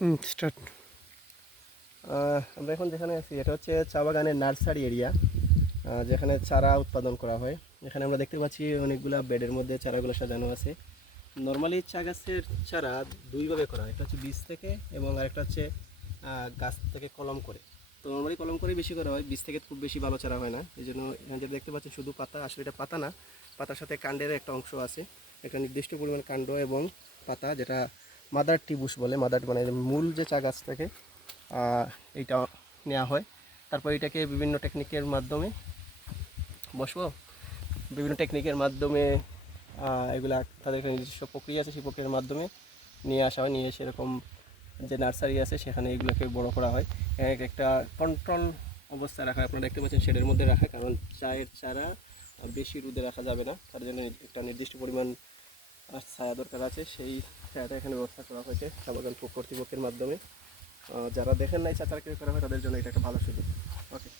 Start. আমরা এখন যেখানে আছি এটা হচ্ছে চা বাগানের নার্সারি এরিয়া, যেখানে চারা উৎপাদন করা হয়। এখানে আমরা দেখতে পাচ্ছি অনেকগুলা বেডের মধ্যে চারাগুলো সাজানো আছে। নর্মালি চা গাছের চারা দুইভাবে করা হয়, একটা হচ্ছে বীজ থেকে এবং আরেকটা হচ্ছে গাছ থেকে কলম করে। তো নর্মালি কলম করে বেশি করা হয়, বীজ থেকে খুব বেশি ভালো চারা হয় না। এই জন্য এখানে যেটা দেখতে পাচ্ছি শুধু পাতা, আসলে এটা পাতা না, পাতার সাথে কাণ্ডের একটা অংশ আছে, একটা নির্দিষ্ট পরিমাণ কাণ্ড এবং পাতা, যেটা মাদার টিবুস বলে। মাদার মানে মূল যে চা গাছ থেকে এইটা নেওয়া হয়। তারপর এটাকে বিভিন্ন টেকনিকের মাধ্যমে বসবো বিভিন্ন টেকনিকের মাধ্যমে এগুলা তাদের একটা নিজস্ব প্রক্রিয়া আছে, সেই প্রক্রিয়ার মাধ্যমে নিয়ে আসা হয়। নিয়ে সেরকম যে নার্সারি আছে সেখানে এগুলোকে বড় করা হয়। একটা কন্ট্রোল অবস্থায় রাখা হয়। আপনারা দেখতে পাচ্ছেন শেডের মধ্যে রাখা, কারণ চায়ের চারা বেশি রোদে রাখা যাবে না, তার জন্য একটা নির্দিষ্ট পরিমাণ ছায়া দরকার আছে। সেই ছায়াটা এখানে ব্যবস্থা করা হয়েছে চা বাগান কর্তৃপক্ষের মাধ্যমে। যারা দেখেন নাই চা চারা কীভাবে করা হয় তাদের জন্য এটা একটা ভালো সুযোগ। ওকে।